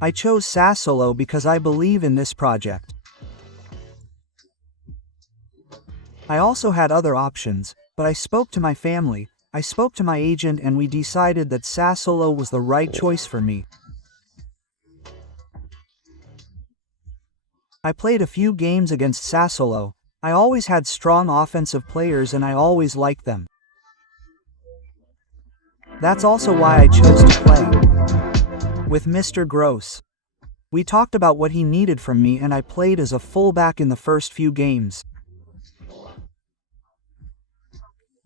I chose Sassuolo because I believe in this project. I also had other options, but I spoke to my family, I spoke to my agent, and we decided that Sassuolo was the right choice for me. I played a few games against Sassuolo. I always had strong offensive players and I always liked them. That's also why I chose to play with Mr. Gross. We talked about what he needed from me and I played as a fullback in the first few games.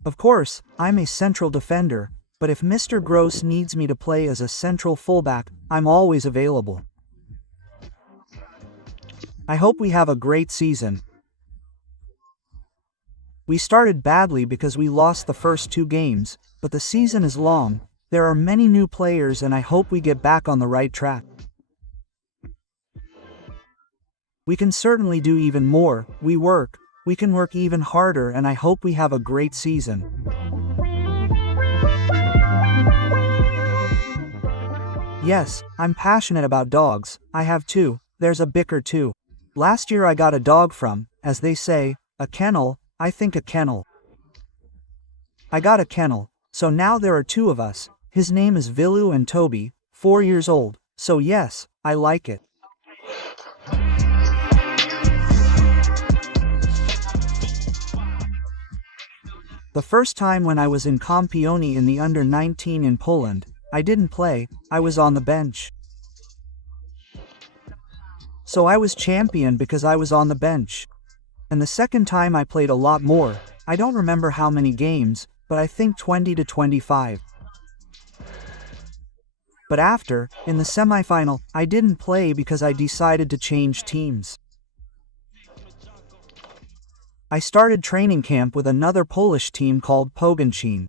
Of course, I'm a central defender, but if Mr. Gross needs me to play as a central fullback, I'm always available. I hope we have a great season. We started badly because we lost the first 2 games, but the season is long, there are many new players and I hope we get back on the right track. We can certainly do even more, we can work even harder, and I hope we have a great season. Yes, I'm passionate about dogs, I have 2, there's a bicker too. Last year I got a dog from, as they say, a kennel, I think a kennel. I got a kennel, so now there are 2 of us, his name is Vilu and Toby, 4 years old, so yes, I like it. The first time when I was in Campioni in the under-19 in Poland, I didn't play, I was on the bench. So I was champion because I was on the bench. And the second time I played a lot more, I don't remember how many games, but I think 20 to 25. But after, in the semifinal, I didn't play because I decided to change teams. I started training camp with another Polish team called Pogoncin.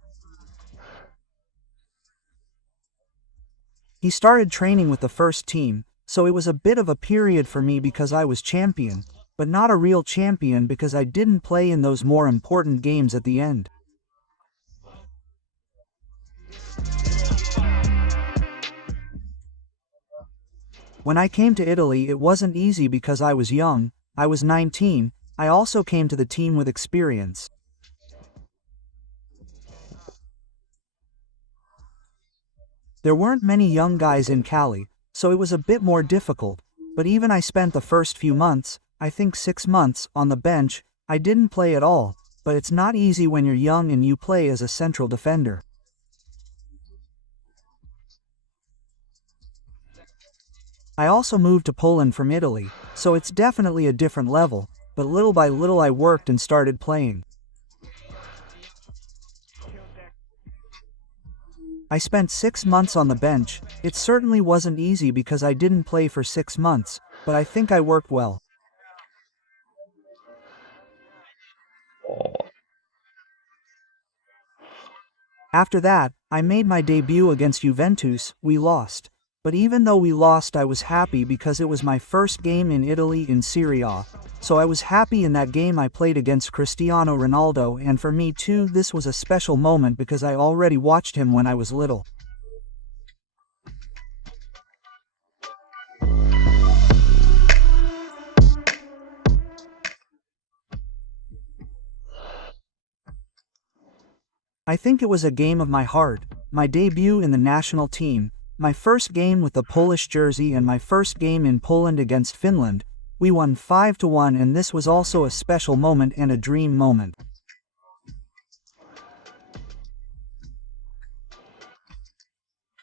He started training with the first team, so it was a bit of a period for me because I was champion, but not a real champion because I didn't play in those more important games at the end. When I came to Italy, it wasn't easy because I was young, I was 19, I also came to the team with experience. There weren't many young guys in Cali, so it was a bit more difficult, but even I spent the first few months, I think 6 months, on the bench. I didn't play at all, but it's not easy when you're young and you play as a central defender. I also moved to Poland from Italy, so it's definitely a different level, but little by little I worked and started playing. I spent 6 months on the bench. It certainly wasn't easy because I didn't play for 6 months, but I think I worked well. After that, I made my debut against Juventus. We lost. But even though we lost, I was happy because it was my first game in Italy in Serie A. So I was happy in that game I played against Cristiano Ronaldo, and for me too this was a special moment because I already watched him when I was little. I think it was a game of my heart, my debut in the national team, my first game with the Polish jersey and my first game in Poland against Finland. We won 5-1 and this was also a special moment and a dream moment.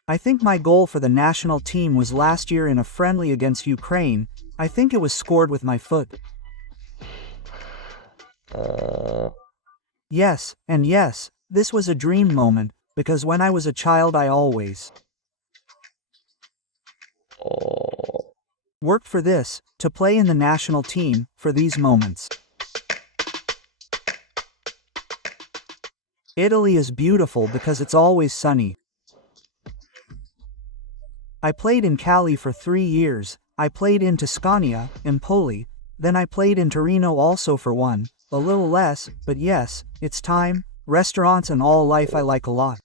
I think my goal for the national team was last year in a friendly against Ukraine. I think it was scored with my foot. Yes, and yes, this was a dream moment, because when I was a child I always worked for this, to play in the national team, for these moments. Italy is beautiful because it's always sunny. I played in Cali for 3 years, I played in Tuscania, Empoli, then I played in Torino also for 1, a little less, but yes, it's time, restaurants and all life I like a lot.